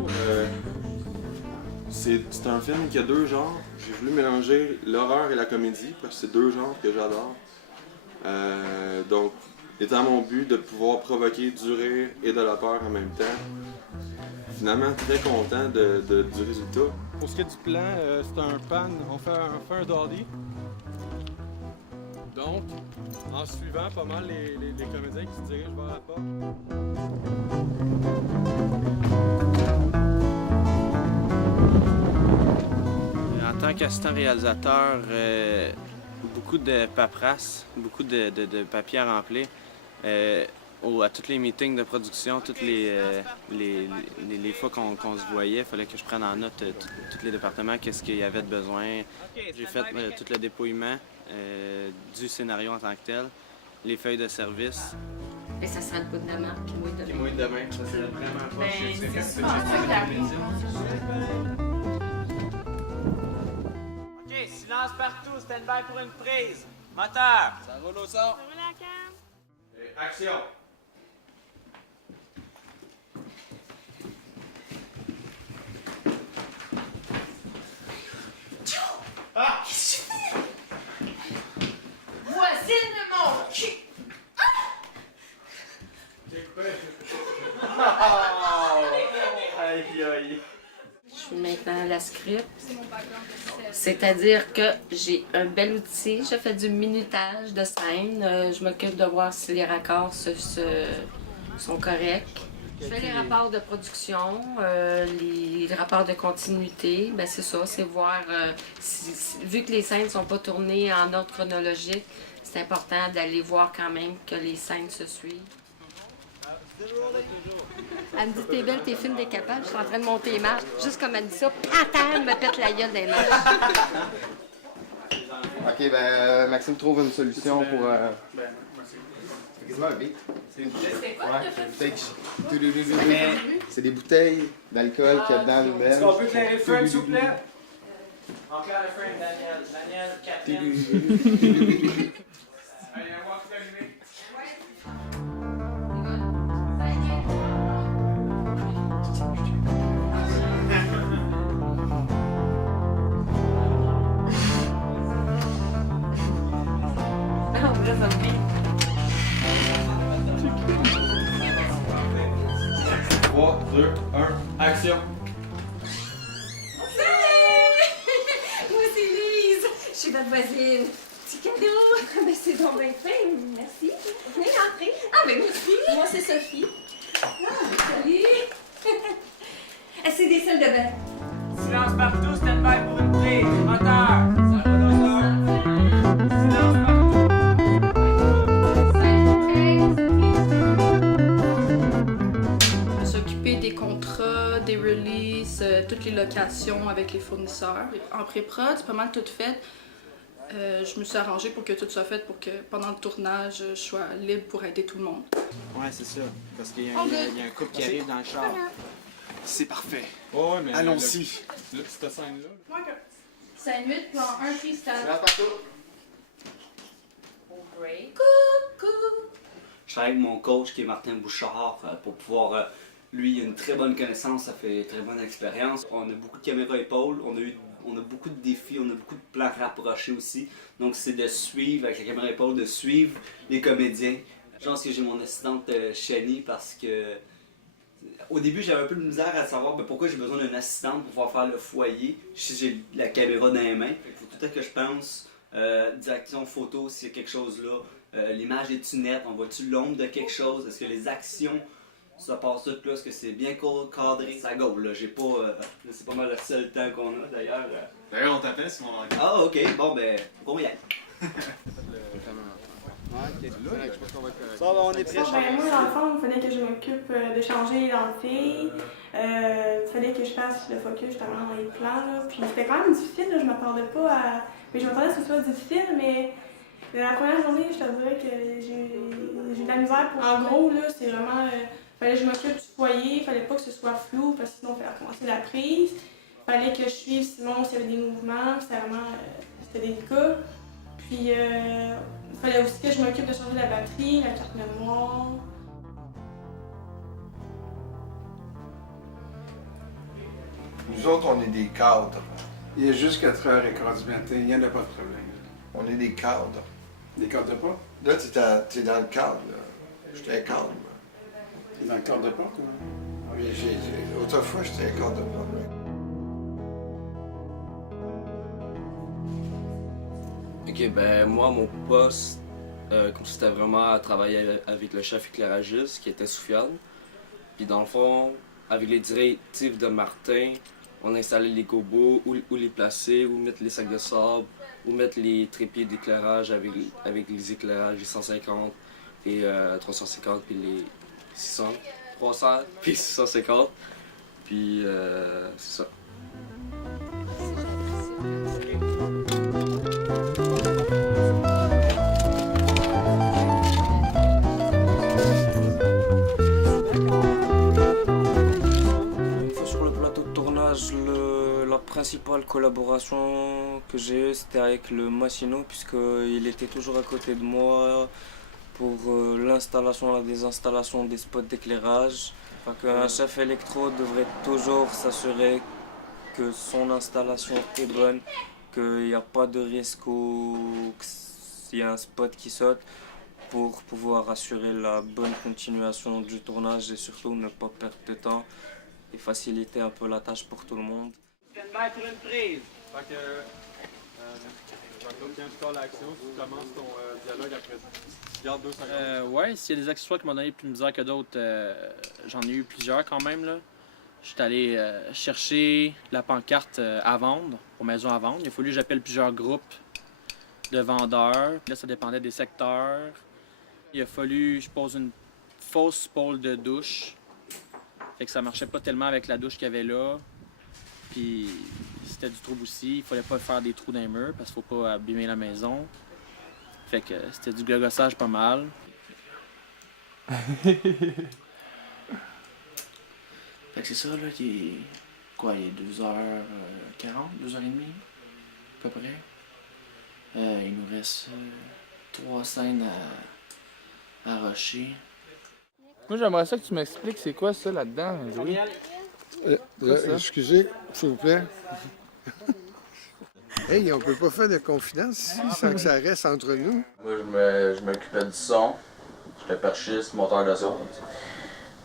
Jour, c'est un film qui a deux genres. J'ai voulu mélanger l'horreur et la comédie parce que c'est deux genres que j'adore. Donc, étant mon but de pouvoir provoquer du rire et de la peur en même temps. Finalement, très content du résultat. Pour ce qui est du plan, c'est un pan, on fait un dolly. Donc, en suivant pas mal les comédiens qui se dirigent vers la porte. En tant qu'assistant réalisateur, beaucoup de paperasse, beaucoup de papiers à remplir. À tous les meetings de production, toutes les fois qu'on se voyait, il fallait que je prenne en note tous les départements, qu'est-ce qu'il y avait de besoin. J'ai fait tout le dépouillement du scénario en tant que tel, les feuilles de service. Et ça sera le bout de la marque qui mouille demain. Qui mouille demain, ça c'est vraiment pas OK, silence partout, stand-by pour une prise. Moteur! Ça roule au son. Ça roule à la cam. Et action! Ah! Voisine de mon cul! Aïe aïe! Je suis maintenant à la script, c'est-à-dire que j'ai un bel outil, je fais du minutage de scène, je m'occupe de voir si les raccords sont corrects. Je fais les rapports de production, les rapports de continuité, ben c'est ça, c'est voir, vu que les scènes ne sont pas tournées en ordre chronologique, c'est important d'aller voir quand même que les scènes se suivent. Elle me dit, t'es belle, t'es fine, t'es capable. Je suis en train de monter les marches. Juste comme elle me dit ça, patin, elle me pète la gueule des marches. Ok, ben Maxime trouve une solution pour. C'est quasiment un beat. C'est quoi, C'est des bouteilles d'alcool qu'il y a dedans une belle. Est-ce qu'on peut éclairer le frame, s'il vous plaît? On claire le frame, Daniel. Daniel, Catherine. Allez, on va allumer. En vrai, ça me fait. 3, 2, 1, action! Moi, c'est Lise. Je suis votre voisine. Petit cadeau. Ben, c'est donc bien fin. Merci. Venez rentrer. Ah, ben merci. Moi, c'est Sophie. Ah, salut. C'est des salles de bain. Silence partout, stand-by pour une prise. Moteur! Ça roule au son. Silence partout. S'occuper des contrats, des releases, toutes les locations avec les fournisseurs. En pré-prod, c'est pas mal tout fait. Je me suis arrangée pour que tout soit fait pour que pendant le tournage, je sois libre pour aider tout le monde. Ouais, c'est ça. Parce qu'il y a un couple qui arrive dans le char. C'est parfait. Oh, ouais, mais allons-y. Cette scène-là. 5-8, plan 1, freestyle. Coucou. Je travaille avec mon coach qui est Martin Bouchard pour pouvoir. Lui, il a une très bonne connaissance, ça fait une très bonne expérience. On a beaucoup de caméras épaules, on a beaucoup de défis, on a beaucoup de plans rapprochés aussi. Donc, c'est de suivre, avec la caméra épaule, de suivre les comédiens. Je pense que j'ai mon assistante Shani parce que. Au début, j'avais un peu de misère à savoir pourquoi j'ai besoin d'une assistante pour pouvoir faire le foyer si j'ai la caméra dans les mains. Il faut tout le temps que je pense direction photo, s'il y a quelque chose là. L'image est-tu nette? On voit-tu l'ombre de quelque chose? Est-ce que les actions, ça passe tout là? Est-ce que c'est bien cadré? Ça go, là. J'ai pas... là, c'est pas mal le seul temps qu'on a, d'ailleurs. D'ailleurs, on t'appelle si on en regarde. Ah, ok. Bon, ben, faut qu'on y aille. Bon, ben, on est prêts. Moi, dans le fond, il fallait que je m'occupe de changer les lentilles. Il fallait que je fasse le focus justement dans les plans. Là. Puis c'était quand même difficile, là. Je m'attendais pas à. Mais je m'attendais à ce que ce soit difficile, mais la première journée, je te dirais que j'ai eu de la misère. En gros, là, c'est vraiment. Fallait que je m'occupe du foyer, il fallait pas que ce soit flou, parce que sinon, il fallait recommencer la prise. Il fallait que je suive Simon s'il y avait des mouvements, c'était vraiment. C'était délicat. Puis, il fallait aussi que je m'occupe de changer la batterie, la carte mémoire. Nous autres, on est des cadres. Il est juste 4h15 du matin, il n'y en a pas de problème. On est des cadres. Des cadres de porte? Là, t'es dans le cadre, là. J'étais un cadre, moi. T'es dans le cadre de porte, ou? Oui, autrefois, j'étais un cadre de porte. Ok, ben moi, mon poste consistait vraiment à travailler avec le chef éclairagiste qui était Soufiane. Puis dans le fond, avec les directives de Martin, on installait les gobos, où les placer, où mettre les sacs de sable, où mettre les trépieds d'éclairage avec les éclairages, les 150 et 350 puis les 600, 300 puis 650. Puis c'est ça. La principale collaboration que j'ai eue, c'était avec le Massino, puisqu'il était toujours à côté de moi pour l'installation, la désinstallation des spots d'éclairage. Un chef électro devrait toujours s'assurer que son installation est bonne, qu'il n'y a pas de risque ou qu'il y a un spot qui saute, pour pouvoir assurer la bonne continuation du tournage et surtout ne pas perdre de temps et faciliter un peu la tâche pour tout le monde. Stand-by pour une prise. Fait que, Jean-Claude, quand tu parles l'action, tu commences ton dialogue après. Tu gardes 2 secondes. Ouais, s'il y a des accessoires qui m'ont donné plus de misère que d'autres, j'en ai eu plusieurs quand même, là. J'étais allé chercher la pancarte à vendre, aux maisons à vendre. Il a fallu que j'appelle plusieurs groupes de vendeurs. Là, ça dépendait des secteurs. Il a fallu que je pose une fausse pôle de douche. Fait que ça marchait pas tellement avec la douche qu'il y avait là. Puis c'était du trouble aussi. Il fallait pas faire des trous dans les murs parce qu'il faut pas abîmer la maison. Fait que c'était du glogossage pas mal. Fait que c'est ça, là, il est 2h40, 2h30, à peu près. Il nous reste 3 scènes à rusher. Moi, j'aimerais ça que tu m'expliques c'est quoi ça là-dedans, Louis. Excusez, s'il vous plaît. Hey, on peut pas faire de confidence ici sans que ça reste entre nous. Moi, je m'occupais du son. J'étais perchiste, monteur de son.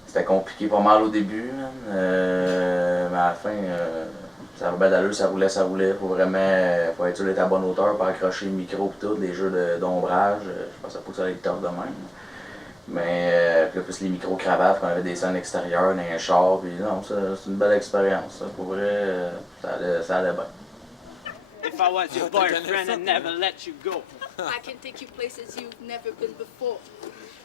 C'était compliqué pas mal au début, mais à la fin, ça roulait d'allure, ça roulait. Faut être sûr d'être à bonne hauteur, pas accrocher le micro et tout, les jeux d'ombrage. Je pensais pas que ça allait être top de même. Mais puis plus les micro-cravates, quand on avait des scènes extérieures, dans un char, puis non, c'est une belle expérience. Pour vrai, ça allait bien. If I was your boyfriend and never let you go. I can take you places you've never been before.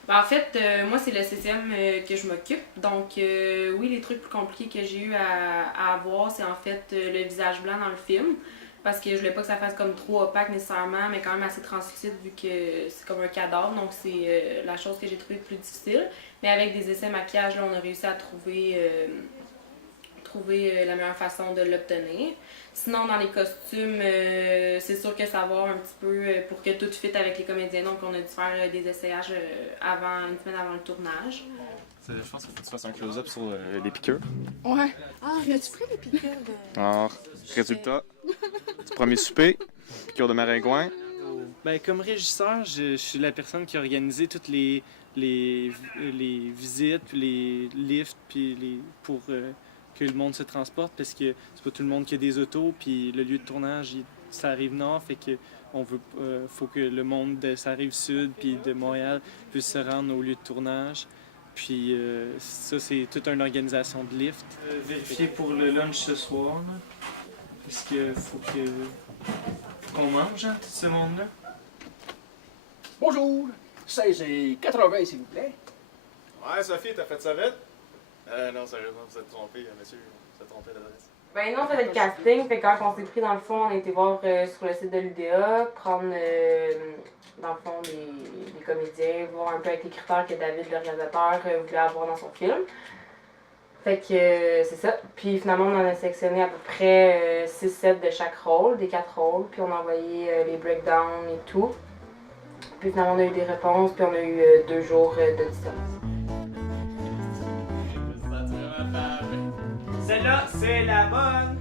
En fait, moi, c'est le 6e que je m'occupe. Donc, oui, les trucs plus compliqués que j'ai eu à avoir, c'est en fait le visage blanc dans le film. Parce que je voulais pas que ça fasse comme trop opaque nécessairement, mais quand même assez translucide vu que c'est comme un cadavre. Donc, c'est la chose que j'ai trouvée plus difficile. Mais avec des essais maquillage, là, on a réussi à trouver la meilleure façon de l'obtenir. Sinon, dans les costumes, c'est sûr que ça va un petit peu pour que tout fitte avec les comédiens. Donc, on a dû faire des essayages une semaine avant le tournage. Je pense qu'il faut que tu fasses un close-up sur les piqûres. Ouais. Ah, as-tu pris les piqûres de... Alors, résultat, du premier souper, piqûre de maringouin. Ben, comme régisseur, je suis la personne qui a organisé toutes les visites, puis les lifts, puis pour que le monde se transporte, parce que c'est pas tout le monde qui a des autos, puis le lieu de tournage, ça arrive nord, fait que faut que le monde de sa rive sud puis de Montréal puisse se rendre au lieu de tournage. Puis ça, c'est toute une organisation de lift. Vérifier pour le lunch ce soir, là, parce qu'il faut qu'on mange, hein, tout ce monde-là. Bonjour! 16h80, s'il vous plaît. Ouais, Sophie, t'as fait ça vite? Non, sérieusement, vous êtes trompé, monsieur. Vous êtes trompé d'adresse. Ben non, on faisait le casting, fait quand on s'est pris dans le fond, on a été voir sur le site de l'UDA, prendre dans le fond des comédiens, voir un peu avec les critères que David, le réalisateur, voulait avoir dans son film. Fait que c'est ça. Puis finalement, on en a sélectionné à peu près 6-7 de chaque rôle, des 4 rôles, puis on a envoyé les breakdowns et tout. Puis finalement, on a eu des réponses, puis on a eu 2 jours d'audition. Celle-là, c'est la bonne.